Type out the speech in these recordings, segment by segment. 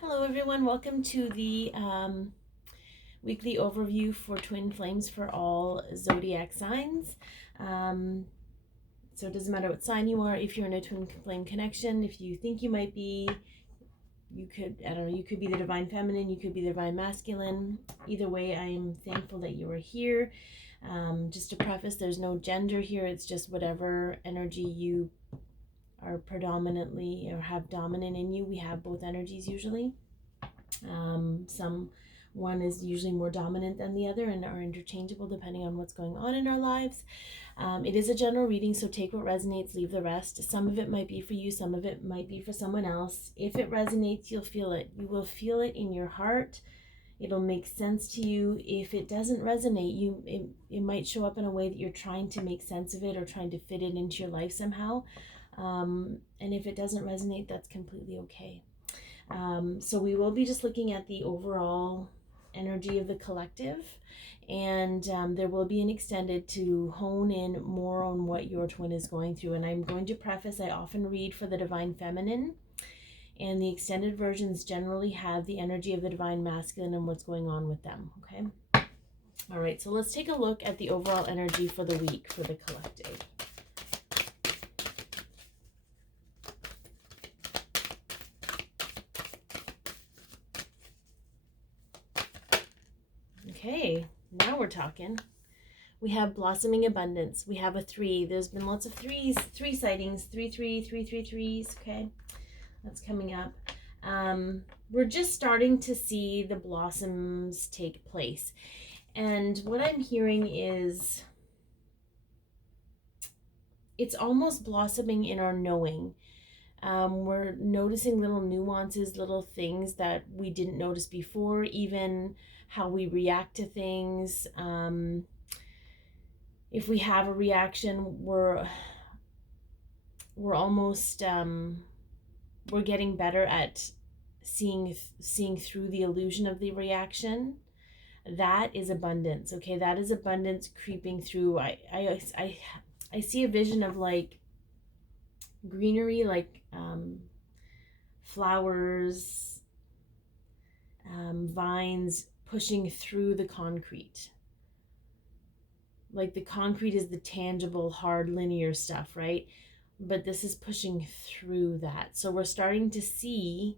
Hello everyone, welcome to the weekly overview for Twin Flames for all Zodiac Signs. So it doesn't matter what sign you are, if you're in a twin flame connection, if you think you might be, you could, I don't know, you could be the divine feminine, you could be the divine masculine. Either way, I am thankful that you are here. Just to preface, there's no gender here, it's just whatever energy you are predominantly or have dominant in you. We have both energies usually. Some one is usually more dominant than the other and are interchangeable depending on what's going on in our lives. It is a general reading, so take what resonates, leave the rest. Some of it might be for you, some of it might be for someone else. If it resonates, you'll feel it. You will feel it in your heart. It'll make sense to you. If it doesn't resonate, it might show up in a way that you're trying to make sense of it or trying to fit it into your life somehow. And if it doesn't resonate, that's completely okay. So we will be just looking at the overall energy of the collective, and there will be an extended to hone in more on what your twin is going through. And I'm going to preface, I often read for the divine feminine, and the extended versions generally have the energy of the divine masculine and what's going on with them. Okay. All right, so let's take a look at the overall energy for the week for the collective. Okay, now we're talking. We have blossoming abundance. We have a 3. There's been lots of 3 sightings. 3, 3, 3, 3, 3s. Okay, that's coming up. We're just starting to see the blossoms take place. And what I'm hearing is it's almost blossoming in our knowing. We're noticing little nuances, little things that we didn't notice before, even how we react to things. If we have a reaction, we're almost we're getting better at seeing through the illusion of the reaction. That is abundance. Okay, that is abundance creeping through. I see a vision of like greenery, like flowers, vines pushing through the concrete. Like the concrete is the tangible, hard, linear stuff, right? But this is pushing through that. So we're starting to see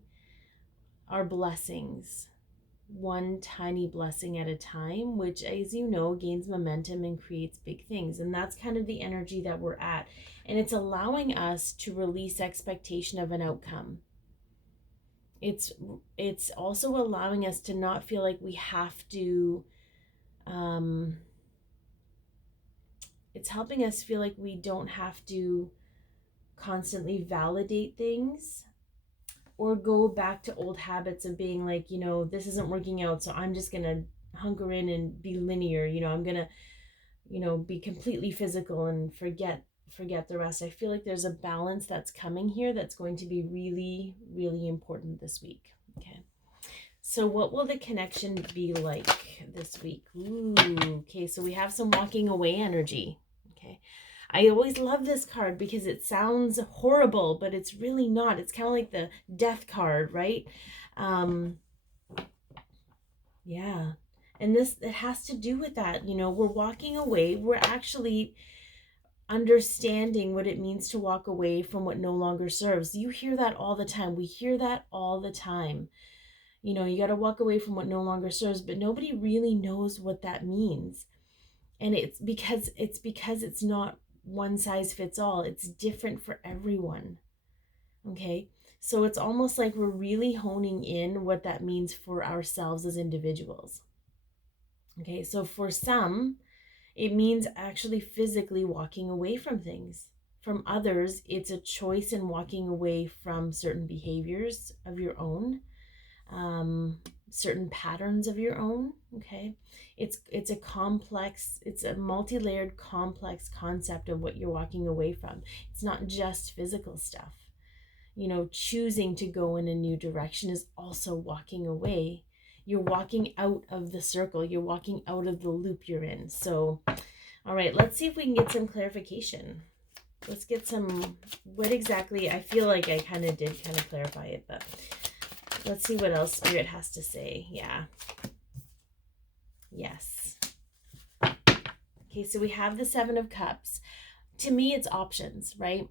our blessings, one tiny blessing at a time, which, as you know, gains momentum and creates big things. And that's kind of the energy that we're at. And it's allowing us to release expectation of an outcome. It's also allowing us to not feel like we have to it's helping us feel like we don't have to constantly validate things or go back to old habits of being like, this isn't working out, so I'm just gonna hunker in and be linear. I'm gonna, be completely physical and forget the rest. I feel like there's a balance that's coming here that's going to be really, really important this week. Okay. So what will the connection be like this week? Ooh, okay, so we have some walking away energy. Okay. I always love this card because it sounds horrible, but it's really not. It's kind of like the death card, right? Yeah. And it has to do with that. We're walking away. We're actually understanding what it means to walk away from what no longer serves. You hear that all the time. We hear that all the time. You got to walk away from what no longer serves, but nobody really knows what that means. And it's because it's not one size fits all. It's different for everyone. Okay? So it's almost like we're really honing in what that means for ourselves as individuals. Okay? So for some, it means actually physically walking away from things. From others, it's a choice in walking away from certain behaviors of your own. Certain patterns of your own. Okay, it's a complex, it's a multi-layered complex concept of what you're walking away from. It's not just physical stuff. Choosing to go in a new direction is also walking away. You're walking out of the circle, you're walking out of the loop you're in. So all right, let's see if we can get some clarification. Let's get some, what exactly, I feel like I kind of did clarify it, but Let's see what else Spirit has to say. Yeah. Yes. Okay, so we have the Seven of Cups. To me, it's options, right?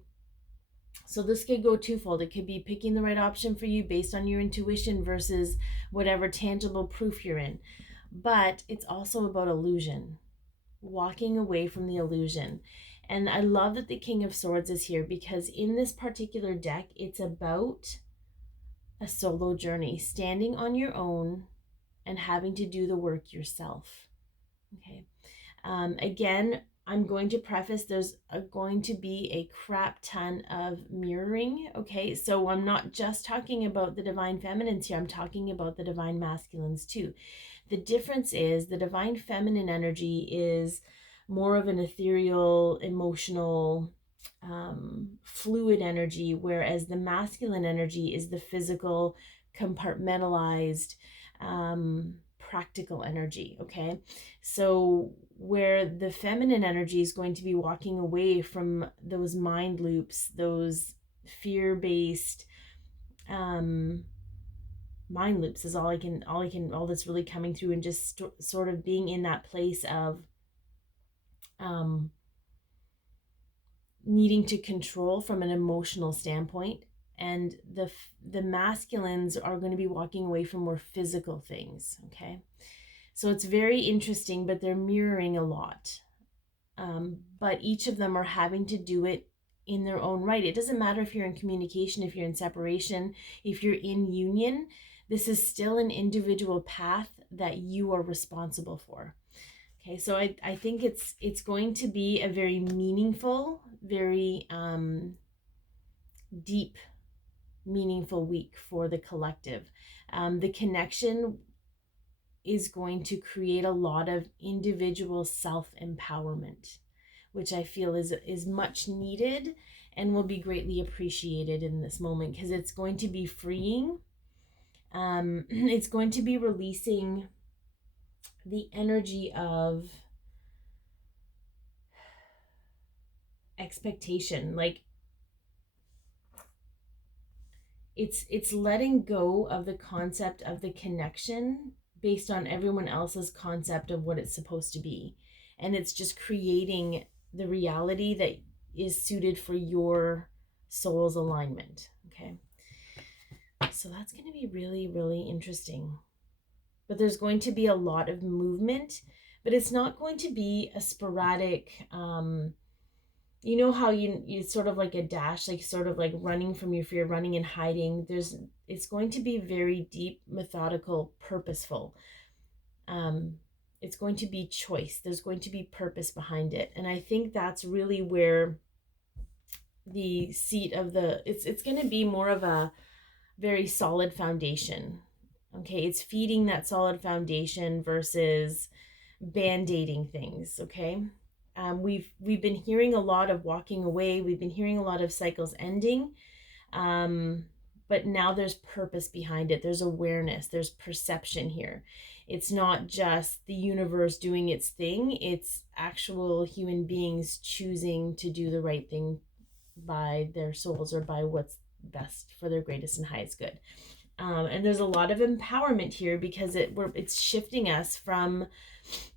So this could go twofold. It could be picking the right option for you based on your intuition versus whatever tangible proof you're in. But it's also about illusion, walking away from the illusion. And I love that the King of Swords is here, because in this particular deck, it's about a solo journey, standing on your own and having to do the work yourself. Okay. Again, I'm going to preface, there's going to be a crap ton of mirroring. Okay, so I'm not just talking about the divine feminines here, I'm talking about the divine masculines too. The difference is the divine feminine energy is more of an ethereal, emotional, fluid energy, whereas the masculine energy is the physical, compartmentalized, practical energy. Okay, so where the feminine energy is going to be walking away from those mind loops, those fear-based mind loops is all that's really coming through, and just sort of being in that place of needing to control from an emotional standpoint. And the masculines are going to be walking away from more physical things. Okay, so it's very interesting, but they're mirroring a lot. But each of them are having to do it in their own right. It doesn't matter if you're in communication, if you're in separation, if you're in union. This is still an individual path that you are responsible for. Okay, so I think it's going to be a very meaningful, very deep, meaningful week for the collective. The connection is going to create a lot of individual self-empowerment, which I feel is much needed and will be greatly appreciated in this moment, because it's going to be freeing. It's going to be releasing the energy of expectation. Like it's letting go of the concept of the connection based on everyone else's concept of what it's supposed to be, and it's just creating the reality that is suited for your soul's alignment. Okay, so that's going to be really, really interesting. But there's going to be a lot of movement, but it's not going to be a sporadic you know how you sort of like a dash, like sort of like running from your fear, running and hiding. It's going to be very deep, methodical, purposeful. It's going to be choice. There's going to be purpose behind it. And I think that's really where the seat of it's going to be more of a very solid foundation. Okay, it's feeding that solid foundation versus band-aiding things. Okay, we've been hearing a lot of walking away. We've been hearing a lot of cycles ending, but now there's purpose behind it. There's awareness. There's perception here. It's not just the universe doing its thing. It's actual human beings choosing to do the right thing by their souls, or by what's best for their greatest and highest good. And there's a lot of empowerment here, because it's shifting us from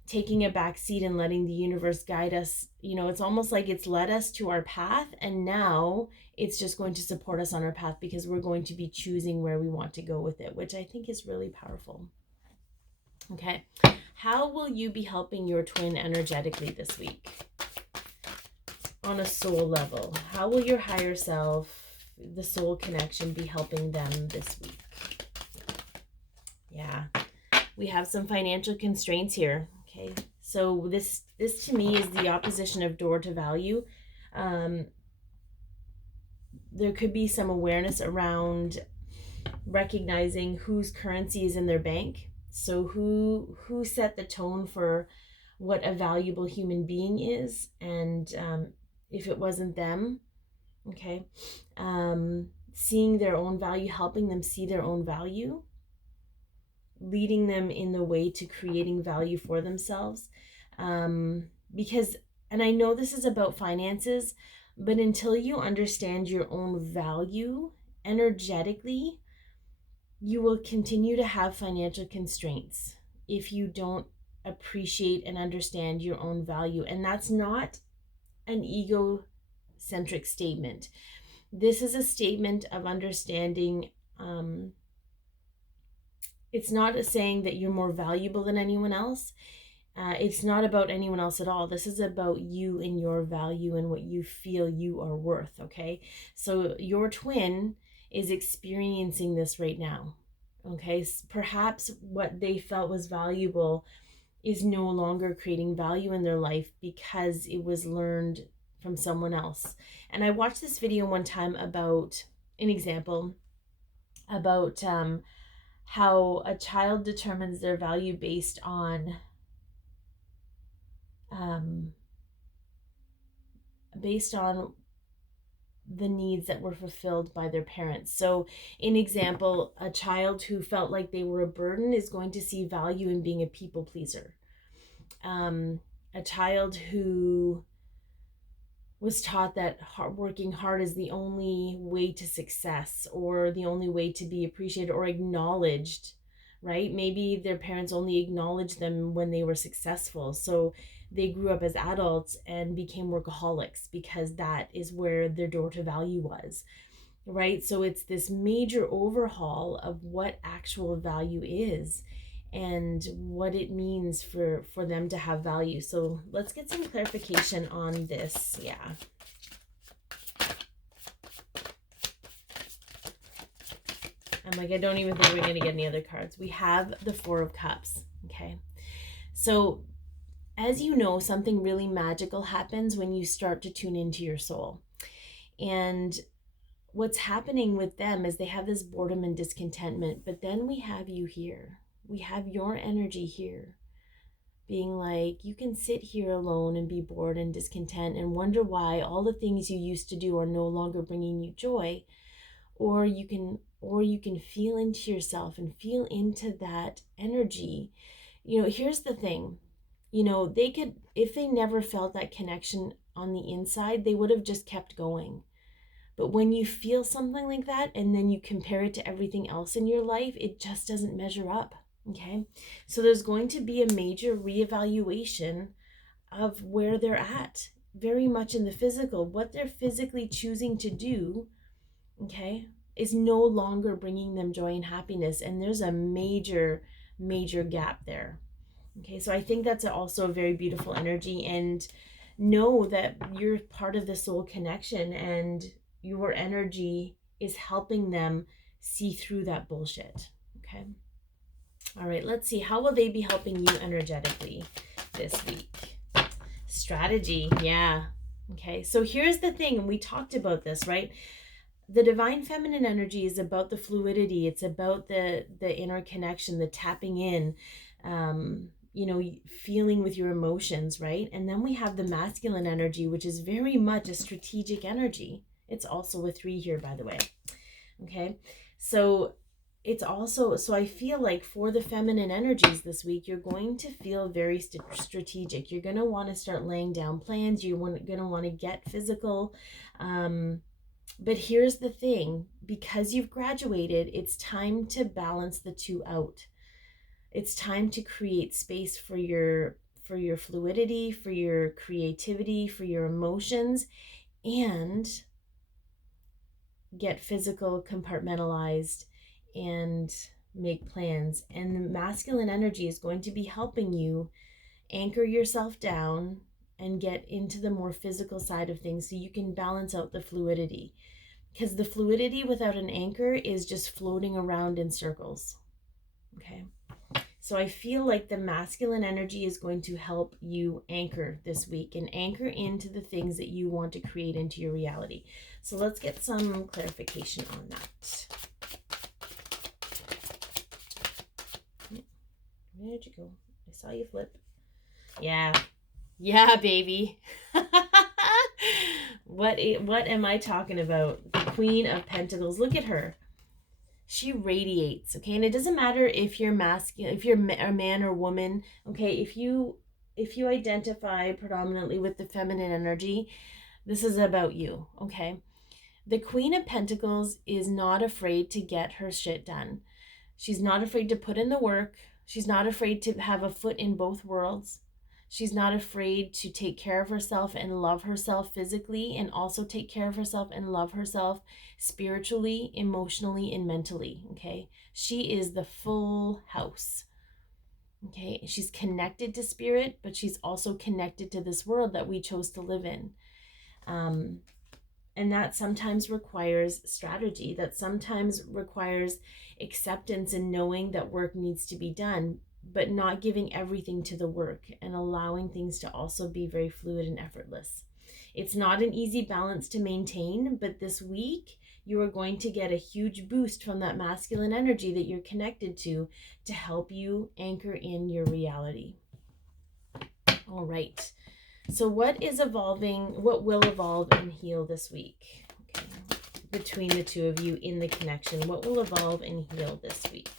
taking a back seat and letting the universe guide us. You know, it's almost like it's led us to our path, and now it's just going to support us on our path, because we're going to be choosing where we want to go with it, which I think is really powerful. Okay, how will you be helping your twin energetically this week? On a soul level, how will your higher self, the soul connection, be helping them this week? Yeah, we have some financial constraints here. Okay, so this to me is the opposition of door to value. There could be some awareness around recognizing whose currency is in their bank. So who set the tone for what a valuable human being is, and if it wasn't them. Okay, seeing their own value, helping them see their own value, leading them in the way to creating value for themselves. Because, and I know this is about finances, but until you understand your own value energetically, you will continue to have financial constraints if you don't appreciate and understand your own value. And that's not an egocentric statement. This is a statement of understanding. It's not a saying that you're more valuable than anyone else. It's not about anyone else at all. This is about you and your value and what you feel you are worth, okay? So your twin is experiencing this right now, okay? Perhaps what they felt was valuable is no longer creating value in their life because it was learned from someone else. And I watched this video one time about an example about how a child determines their value based on based on the needs that were fulfilled by their parents. So, in example, a child who felt like they were a burden is going to see value in being a people pleaser. A child who was taught that working hard is the only way to success or the only way to be appreciated or acknowledged, right? Maybe their parents only acknowledged them when they were successful. So they grew up as adults and became workaholics because that is where their door to value was, right? So it's this major overhaul of what actual value is and what it means for them to have value. So let's get some clarification on this. Yeah. I'm like, I don't even think we're going to get any other cards. We have the Four of Cups. Okay. So as you know, something really magical happens when you start to tune into your soul. And what's happening with them is they have this boredom and discontentment, but then we have you here. We have your energy here being like, you can sit here alone and be bored and discontent and wonder why all the things you used to do are no longer bringing you joy. Or you can feel into yourself and feel into that energy. Here's the thing, they could, if they never felt that connection on the inside, they would have just kept going. But when you feel something like that and then you compare it to everything else in your life, it just doesn't measure up. Okay. So there's going to be a major reevaluation of where they're at, very much in the physical, what they're physically choosing to do, okay, is no longer bringing them joy and happiness. And there's a major gap there. Okay. So I think that's also a very beautiful energy, and know that you're part of the soul connection and your energy is helping them see through that bullshit. Okay. All right, let's see. How will they be helping you energetically this week? Strategy. Yeah. Okay. So here's the thing. And we talked about this, right? The divine feminine energy is about the fluidity. It's about the inner connection, the tapping in, feeling with your emotions, right? And then we have the masculine energy, which is very much a strategic energy. It's also a 3 here, by the way. Okay. So it's also, so I feel like for the feminine energies this week, you're going to feel very strategic. You're going to want to start laying down plans. You're going to want to get physical. But here's the thing, because you've graduated, it's time to balance the two out. It's time to create space for your fluidity, for your creativity, for your emotions, and get physical, compartmentalized, and make plans. And the masculine energy is going to be helping you anchor yourself down and get into the more physical side of things so you can balance out the fluidity. Because the fluidity without an anchor is just floating around in circles. Okay. So I feel like the masculine energy is going to help you anchor this week and anchor into the things that you want to create into your reality. So let's get some clarification on that. Where did you go? I saw you flip. Yeah. Yeah, baby. What am I talking about? The Queen of Pentacles. Look at her. She radiates, okay? And it doesn't matter if you're masculine, if you're a man or woman, okay? If you identify predominantly with the feminine energy, this is about you, okay? The Queen of Pentacles is not afraid to get her shit done. She's not afraid to put in the work. She's not afraid to have a foot in both worlds. She's not afraid to take care of herself and love herself physically, and also take care of herself and love herself spiritually, emotionally, and mentally. Okay. She is the full house. Okay. She's connected to spirit, but she's also connected to this world that we chose to live in. And that sometimes requires strategy, that sometimes requires acceptance and knowing that work needs to be done, but not giving everything to the work and allowing things to also be very fluid and effortless. It's not an easy balance to maintain, but this week you are going to get a huge boost from that masculine energy that you're connected to help you anchor in your reality. All right. So what is evolving, what will evolve and heal this week? Okay. Between the two of you in the connection, what will evolve and heal this week?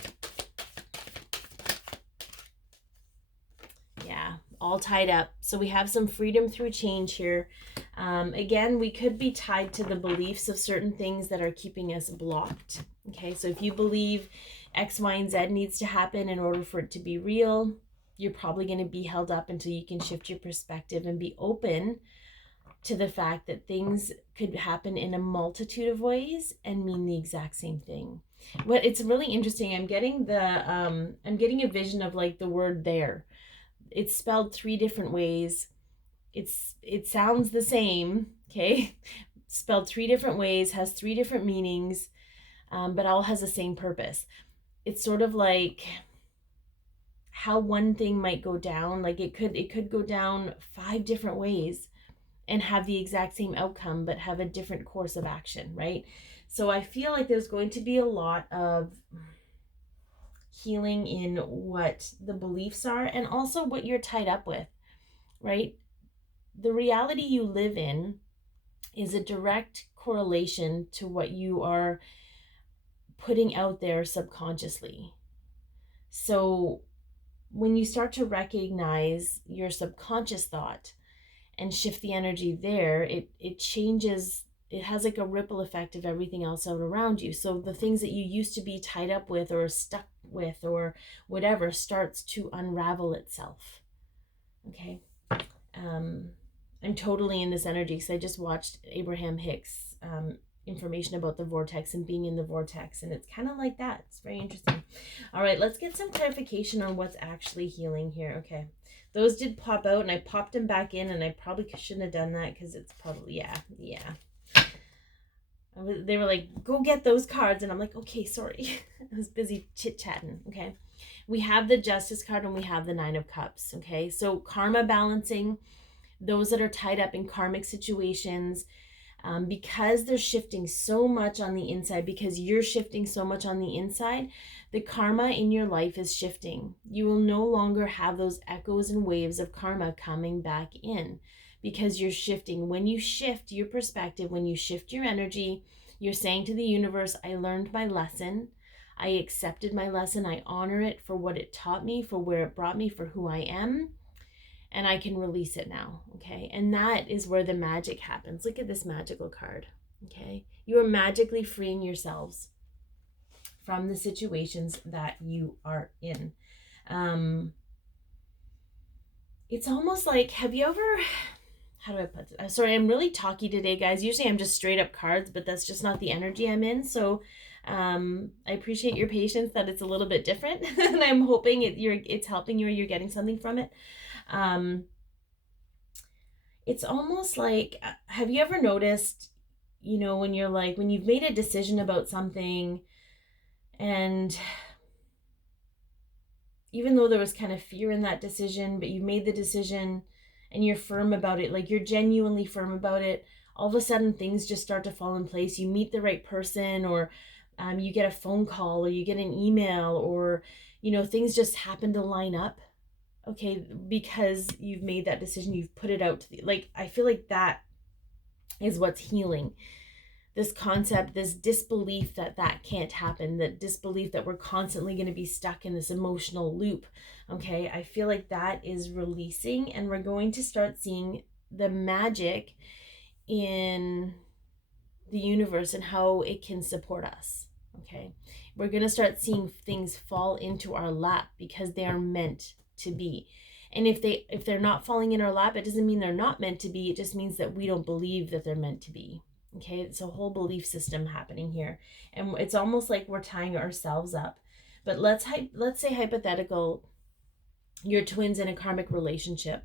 Yeah, all tied up. So we have some freedom through change here. Again, we could be tied to the beliefs of certain things that are keeping us blocked. Okay, so if you believe X, Y, and Z needs to happen in order for it to be real, you're probably going to be held up until you can shift your perspective and be open to the fact that things could happen in a multitude of ways and mean the exact same thing. But it's really interesting. I'm getting a vision of like the word there. It's spelled 3 different ways. It sounds the same, okay? Spelled 3 different ways, has 3 different meanings, but all has the same purpose. It's sort of like how one thing might go down. Like it could go down 5 different ways and have the exact same outcome, but have a different course of action, right? So I feel like there's going to be a lot of healing in what the beliefs are and also what you're tied up with, right? The reality you live in is a direct correlation to what you are putting out there subconsciously. So when you start to recognize your subconscious thought and shift the energy there, it changes. It has like a ripple effect of everything else out around you. So the things that you used to be tied up with or stuck with or whatever starts to unravel itself. Okay. I'm totally in this energy because I just watched Abraham Hicks information about the vortex and being in the vortex, and it's kind of like that. It's very interesting. All right, let's get some clarification on what's actually healing here. Okay, those did pop out and I popped them back in, and I probably shouldn't have done that because it's probably yeah. They were like, go get those cards, and I'm like, okay, sorry. I was busy chit-chatting. Okay, we have the Justice card and we have the 9 of Cups. Okay, so karma balancing, those that are tied up in karmic situations, because they're shifting so much on the inside, because you're shifting so much on the inside, the karma in your life is shifting. You will no longer have those echoes and waves of karma coming back in because you're shifting. When you shift your perspective, when you shift your energy, you're saying to the universe, I learned my lesson. I accepted my lesson. I honor it for what it taught me, for where it brought me, for who I am. And I can release it now, okay? And that is where the magic happens. Look at this magical card, okay? You are magically freeing yourselves from the situations that you are in. It's almost like, have you ever, how do I put it? Sorry, I'm really talky today, guys. Usually I'm just straight up cards, but that's just not the energy I'm in. So I appreciate your patience that it's a little bit different. And I'm hoping it's helping you or you're getting something from it. It's almost like, have you ever noticed, when you're like, when you've made a decision about something, and even though there was kind of fear in that decision, but you made the decision and you're firm about it, like you're genuinely firm about it, all of a sudden things just start to fall in place. You meet the right person, or you get a phone call, or you get an email, or things just happen to line up, okay, because you've made that decision, you've put it out to I feel like that is what's healing. This concept, this disbelief that can't happen, that disbelief that we're constantly going to be stuck in this emotional loop. Okay, I feel like that is releasing, and we're going to start seeing the magic in the universe and how it can support us. Okay, We're going to start seeing things fall into our lap because they are meant to be. And if they're not falling in our lap, it doesn't mean they're not meant to be. It just means that we don't believe that they're meant to be. Okay, it's a whole belief system happening here. And it's almost like we're tying ourselves up. But let's say hypothetical, you're twins in a karmic relationship.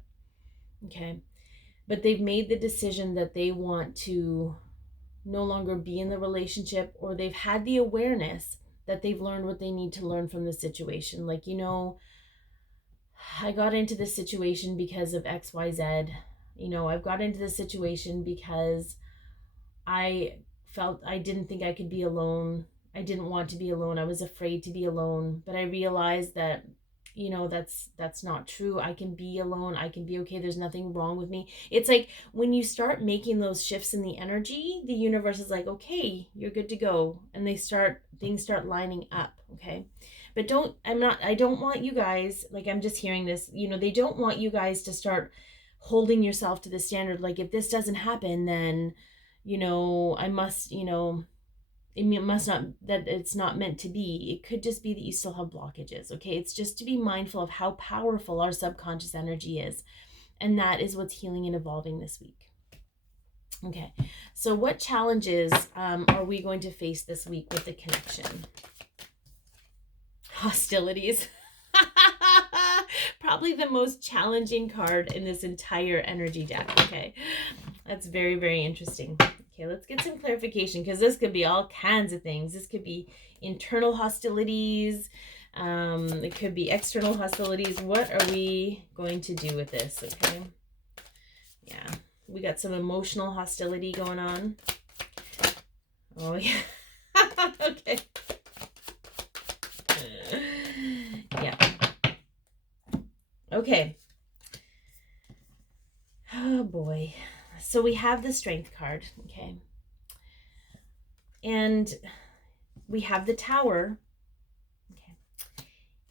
Okay. But they've made the decision that they want to no longer be in the relationship, or they've had the awareness that they've learned what they need to learn from the situation. Like, I got into this situation because of XYZ. I've got into this situation because I felt I didn't think I could be alone. I didn't want to be alone. I was afraid to be alone. But I realized that, that's not true. I can be alone. I can be okay. There's nothing wrong with me. It's like when you start making those shifts in the energy, the universe is like, okay, you're good to go. And things start lining up. Okay. But I don't want you guys, like, I'm just hearing this, they don't want you guys to start holding yourself to the standard. Like, if this doesn't happen, then, I must, it must not, that it's not meant to be. It could just be that you still have blockages. Okay. It's just to be mindful of how powerful our subconscious energy is. And that is what's healing and evolving this week. Okay. So what challenges are we going to face this week with the connection? Hostilities. Probably the most challenging card in this entire energy deck. Okay. That's very, very interesting. Okay, let's get some clarification, because this could be all kinds of things. This could be internal hostilities. It could be external hostilities. What are we going to do with this? Okay. Yeah. We got some emotional hostility going on. Oh, yeah. Okay. Yeah. Okay. Oh, boy. So we have the Strength card, okay? And we have the Tower, okay?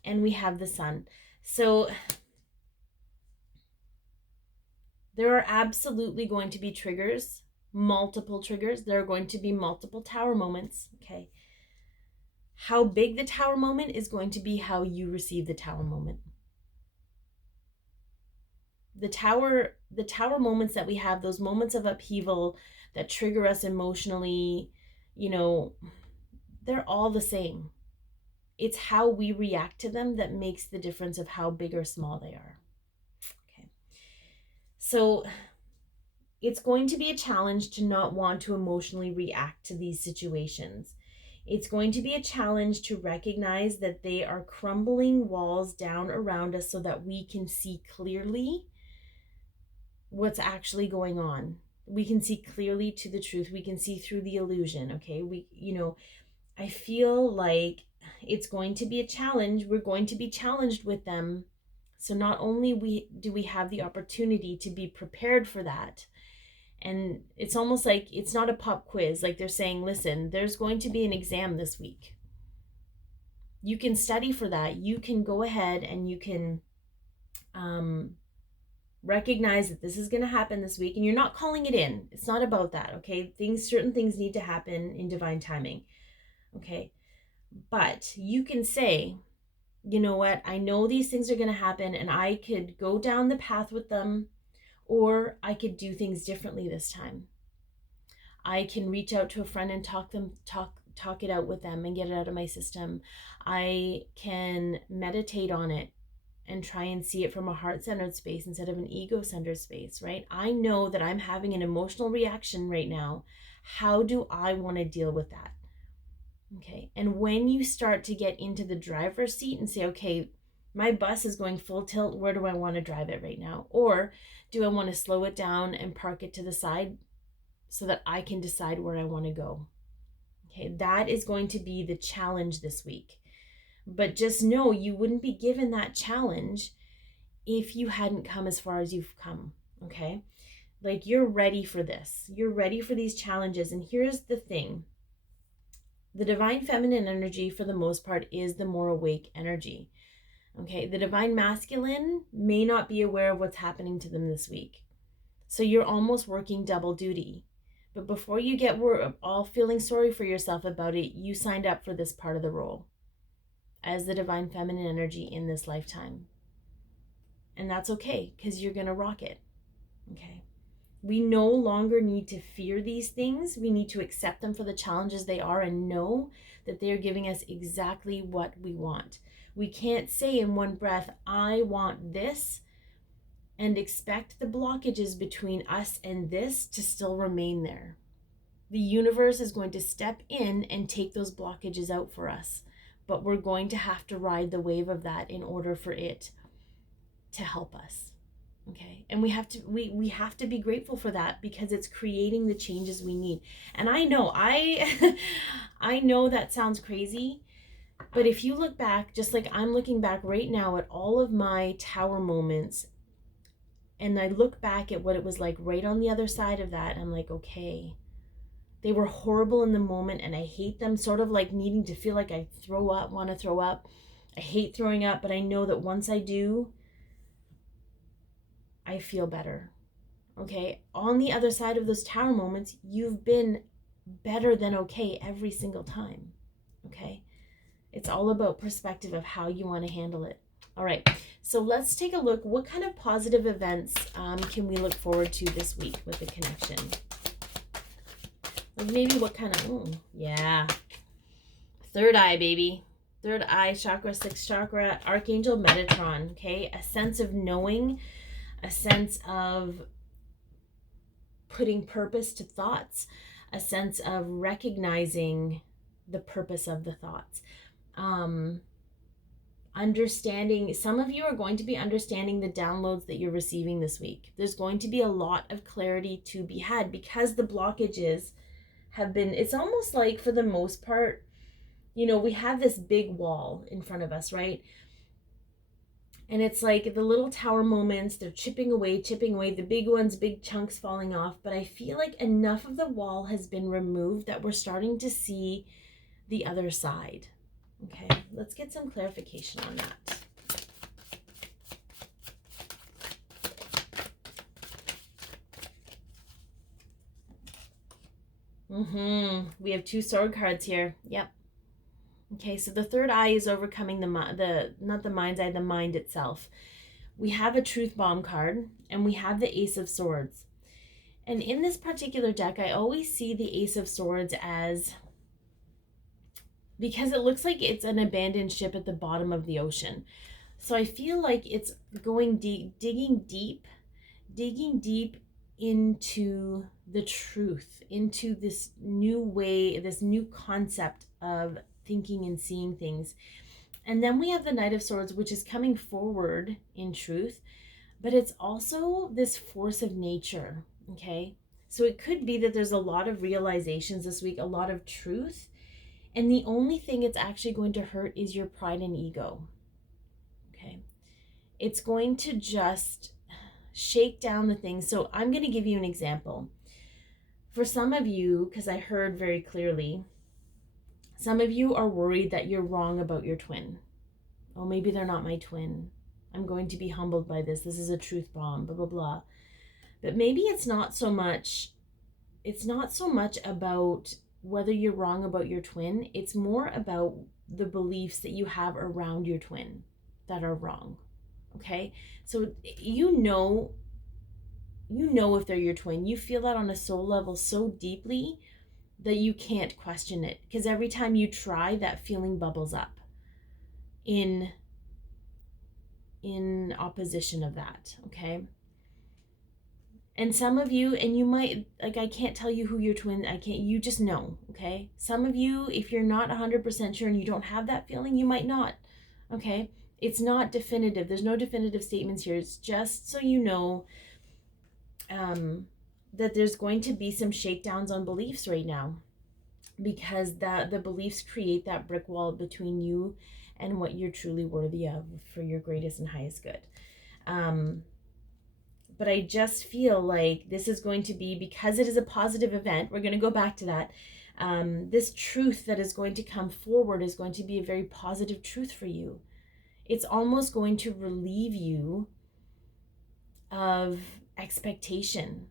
And we have the Sun. So there are absolutely going to be triggers, multiple triggers. There are going to be multiple Tower moments, okay? How big the Tower moment is going to be how you receive the Tower moment. The tower moments that we have, those moments of upheaval that trigger us emotionally, they're all the same. It's how we react to them that makes the difference of how big or small they are. Okay. So it's going to be a challenge to not want to emotionally react to these situations. It's going to be a challenge to recognize that they are crumbling walls down around us so that we can see clearly what's actually going on. We can see clearly to the truth. We can see through the illusion. Okay. I feel like it's going to be a challenge. We're going to be challenged with them. So not only do we have the opportunity to be prepared for that, and it's almost like it's not a pop quiz. Like they're saying, listen, there's going to be an exam this week. You can study for that. You can go ahead and you can recognize that this is going to happen this week, and you're not calling it in. It's not about that. Okay. Certain things need to happen in divine timing. Okay. But you can say, you know what? I know these things are going to happen, and I could go down the path with them, or I could do things differently this time. I can reach out to a friend and talk it out with them and get it out of my system. I can meditate on it and try and see it from a heart-centered space instead of an ego-centered space, right? I know that I'm having an emotional reaction right now. How do I want to deal with that? Okay. And when you start to get into the driver's seat and say, okay, my bus is going full tilt, where do I want to drive it right now? Or do I want to slow it down and park it to the side so that I can decide where I want to go? Okay. That is going to be the challenge this week. But just know you wouldn't be given that challenge if you hadn't come as far as you've come, okay? Like, you're ready for this. You're ready for these challenges. And here's the thing. The divine feminine energy, for the most part, is the more awake energy, okay? The divine masculine may not be aware of what's happening to them this week. So you're almost working double duty. But before you get all feeling sorry for yourself about it, you signed up for this part of the role as the divine feminine energy in this lifetime. And that's okay, because you're going to rock it. Okay. We no longer need to fear these things. We need to accept them for the challenges they are and know that they are giving us exactly what we want. We can't say in one breath, I want this, and expect the blockages between us and this to still remain there. The universe is going to step in and take those blockages out for us, but we're going to have to ride the wave of that in order for it to help us. Okay, and we have to be grateful for that, because it's creating the changes we need. And I know I know that sounds crazy, but if you look back, just like I'm looking back right now at all of my tower moments, and I look back at what it was like right on the other side of that, I'm like, okay, they were horrible in the moment and I hate them, sort of like needing to feel like I want to throw up. I hate throwing up, but I know that once I do, I feel better. Okay, on the other side of those tower moments, you've been better than okay every single time. Okay, it's all about perspective of how you want to handle it. All right, so let's take a look. What kind of positive events can we look forward to this week with the connection? Like maybe what kind of, yeah, third eye, baby. Third eye chakra, sixth chakra, Archangel Metatron. Okay, a sense of knowing, a sense of putting purpose to thoughts, a sense of recognizing the purpose of the thoughts. Understanding, some of you are going to be understanding the downloads that you're receiving this week. There's going to be a lot of clarity to be had because the blockages have been, it's almost like for the most part, you know, we have this big wall in front of us, right? And it's like the little tower moments, they're chipping away, the big ones, big chunks falling off. But I feel like enough of the wall has been removed that we're starting to see the other side. Okay, let's get some clarification on that. We have two sword cards here. Yep. Okay, so the third eye is overcoming not the mind's eye, the mind itself. We have a truth bomb card, and we have the Ace of Swords. And in this particular deck, I always see the Ace of Swords as, because it looks like it's an abandoned ship at the bottom of the ocean. So I feel like it's going deep, digging deep into the truth, into this new way, this new concept of thinking and seeing things. And then we have the Knight of Swords, which is coming forward in truth, but it's also this force of nature, okay? So it could be that there's a lot of realizations this week, a lot of truth, and the only thing it's actually going to hurt is your pride and ego, okay? It's going to just shake down the things. So I'm going to give you an example. For some of you, because I heard very clearly, some of you are worried that you're wrong about your twin. Oh, maybe they're not my twin. I'm going to be humbled by this. This is a truth bomb, blah, blah, blah. But maybe it's not so much about whether you're wrong about your twin. It's more about the beliefs that you have around your twin that are wrong. Okay? So you know if they're your twin. You feel that on a soul level so deeply that you can't question it, because every time you try, that feeling bubbles up in opposition of that, okay? And some of you, and you might, like, I can't tell you who your twin, you just know, okay? Some of you, if you're not 100% sure and you don't have that feeling, you might not, okay? It's not definitive. There's no definitive statements here. It's just so you know that there's going to be some shakedowns on beliefs right now, because the beliefs create that brick wall between you and what you're truly worthy of for your greatest and highest good. But I just feel like this is going to be, because it is a positive event, we're going to go back to that. This truth that is going to come forward is going to be a very positive truth for you. It's almost going to relieve you of expectation.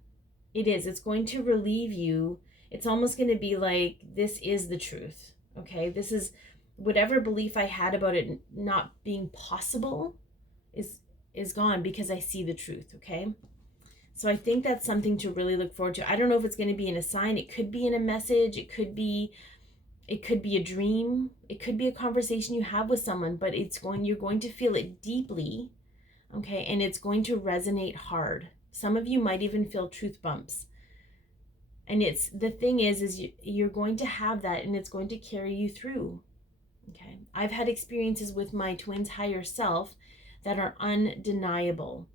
It is. It's going to relieve you. It's almost going to be like, this is the truth. Okay. This is whatever belief I had about it not being possible is gone because I see the truth. Okay. So I think that's something to really look forward to. I don't know if it's going to be in a sign. It could be in a message. It could be a dream. It could be a conversation you have with someone, but you're going to feel it deeply. Okay. And it's going to resonate hard. Some of you might even feel truth bumps. And the thing is you're going to have that, and it's going to carry you through. Okay. I've had experiences with my twins' higher self that are undeniable.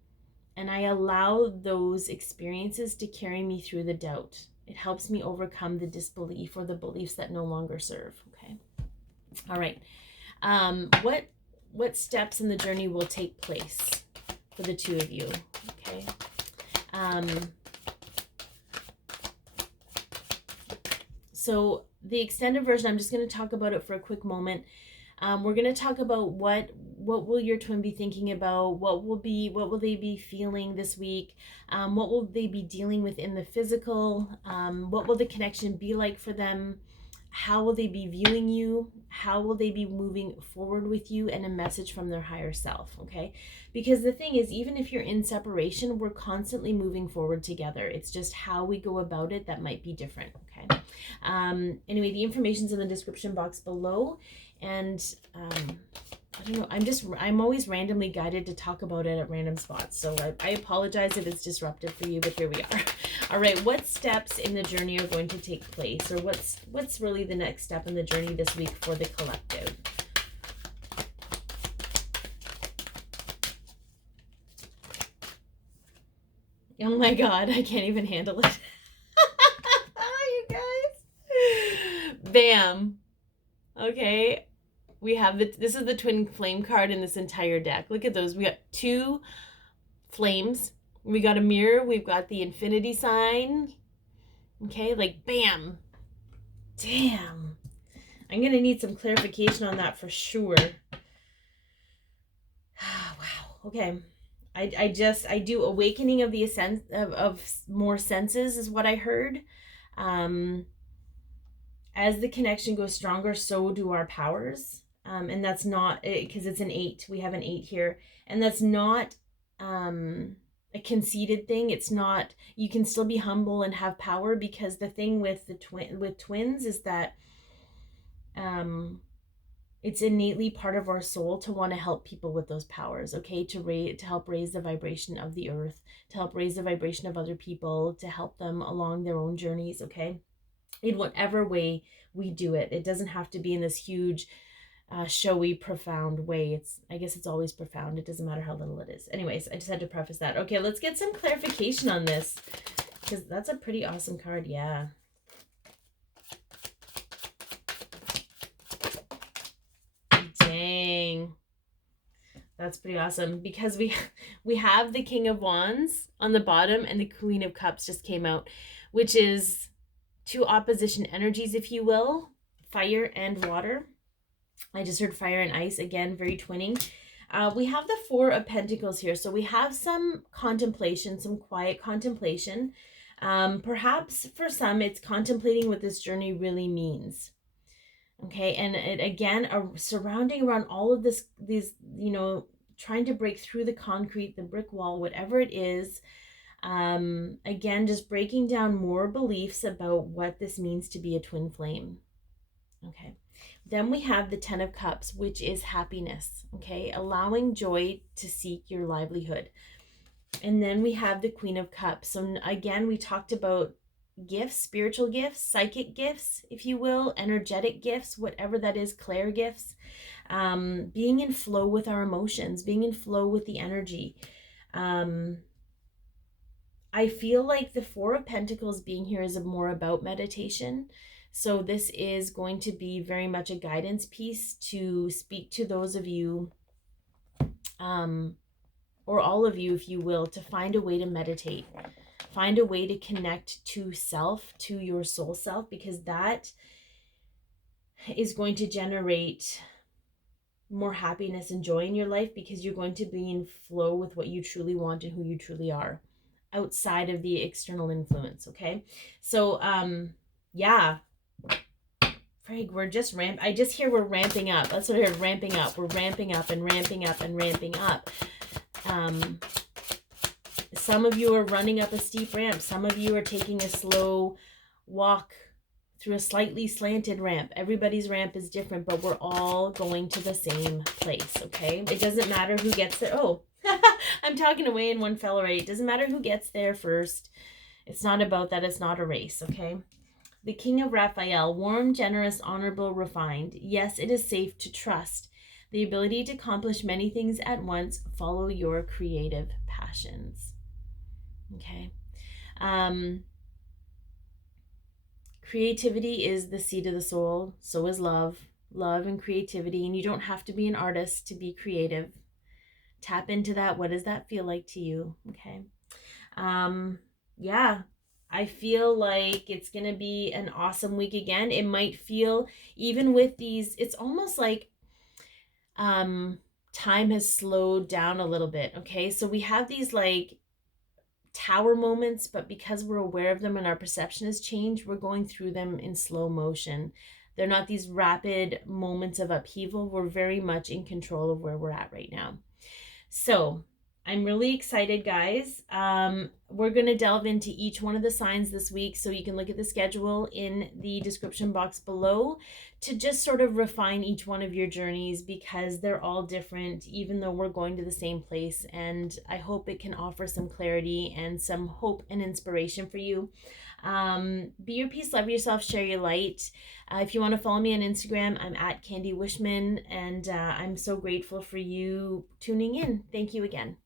And I allow those experiences to carry me through the doubt. It helps me overcome the disbelief or the beliefs that no longer serve. Okay. All right. What steps in the journey will take place for the two of you? Okay. So the extended version, I'm just going to talk about it for a quick moment. We're going to talk about what will your twin be thinking about, what will they be feeling this week, what will they be dealing with in the physical, what will the connection be like for them, how will they be viewing you, how will they be moving forward with you, and a message from their higher self. Okay, because the thing is, even if you're in separation, we're constantly moving forward together. It's just how we go about it that might be different. Okay. Anyway, the information's in the description box below, and I don't know, I'm always randomly guided to talk about it at random spots, so I apologize if it's disruptive for you, but here we are. All right, what steps in the journey are going to take place, or what's really the next step in the journey this week for the collective? Oh my God, I can't even handle it. You guys. Bam. Okay. We have this is the twin flame card in this entire deck. Look at those. We got 2 flames. We got a mirror. We've got the infinity sign. Okay, like bam. Damn. I'm going to need some clarification on that for sure. Wow. Okay. I do awakening of the essence of more senses is what I heard. As the connection goes stronger, so do our powers. And that's not, because it's an 8. We have an 8 here. And that's not a conceited thing. It's not, you can still be humble and have power, because the thing with twins is that it's innately part of our soul to want to help people with those powers, okay? To help raise the vibration of the earth, to help raise the vibration of other people, to help them along their own journeys, okay? In whatever way we do it. It doesn't have to be in this huge, showy, profound way. I guess it's always profound. It doesn't matter how little it is. Anyways, I just had to preface that. Okay, let's get some clarification on this, because that's a pretty awesome card. Yeah. Dang. That's pretty awesome, because we have the King of Wands on the bottom, and the Queen of Cups just came out, which is 2 opposition energies, if you will, fire and water. I just heard fire and ice, again, very twinning. We have the 4 of Pentacles here, so we have some contemplation, some quiet contemplation. Perhaps for some, it's contemplating what this journey really means. Okay, and it, again, surrounding around all of these, trying to break through the concrete, the brick wall, whatever it is. Again, just breaking down more beliefs about what this means to be a twin flame. Okay. Then we have the 10 of Cups, which is happiness. Okay. Allowing joy to seek your livelihood. And then we have the Queen of Cups. So again, we talked about gifts, spiritual gifts, psychic gifts, if you will, energetic gifts, whatever that is, clair gifts, being in flow with our emotions, being in flow with the energy. I feel like the 4 of Pentacles being here is more about meditation. So this is going to be very much a guidance piece to speak to those of you, or all of you, if you will, to find a way to meditate. Find a way to connect to self, to your soul self, because that is going to generate more happiness and joy in your life, because you're going to be in flow with what you truly want and who you truly are. outside of the external influence. Okay. So, yeah, Frig, we're just I just hear we're ramping up. That's what I heard, ramping up. We're ramping up and ramping up and ramping up. Some of you are running up a steep ramp. Some of you are taking a slow walk through a slightly slanted ramp. Everybody's ramp is different, but we're all going to the same place, okay? It doesn't matter who gets there. Oh, I'm talking away in one fell right. It doesn't matter who gets there first. It's not about that. It's not a race, okay? The King of Raphael, warm, generous, honorable, refined. Yes, it is safe to trust. The ability to accomplish many things at once. Follow your creative passions. Okay. Creativity is the seed of the soul. So is love. Love and creativity. And you don't have to be an artist to be creative. Tap into that. What does that feel like to you? Okay. Yeah. I feel like it's going to be an awesome week again. It might feel, even with these, it's almost like time has slowed down a little bit. Okay. So we have these like tower moments, but because we're aware of them and our perception has changed, we're going through them in slow motion. They're not these rapid moments of upheaval. We're very much in control of where we're at right now. So I'm really excited, guys. We're going to delve into each one of the signs this week, so you can look at the schedule in the description box below to just sort of refine each one of your journeys, because they're all different, even though we're going to the same place. And I hope it can offer some clarity and some hope and inspiration for you. Be your peace, love yourself, share your light. If you want to follow me on Instagram, I'm at Candy Wishman, and I'm so grateful for you tuning in. Thank you again.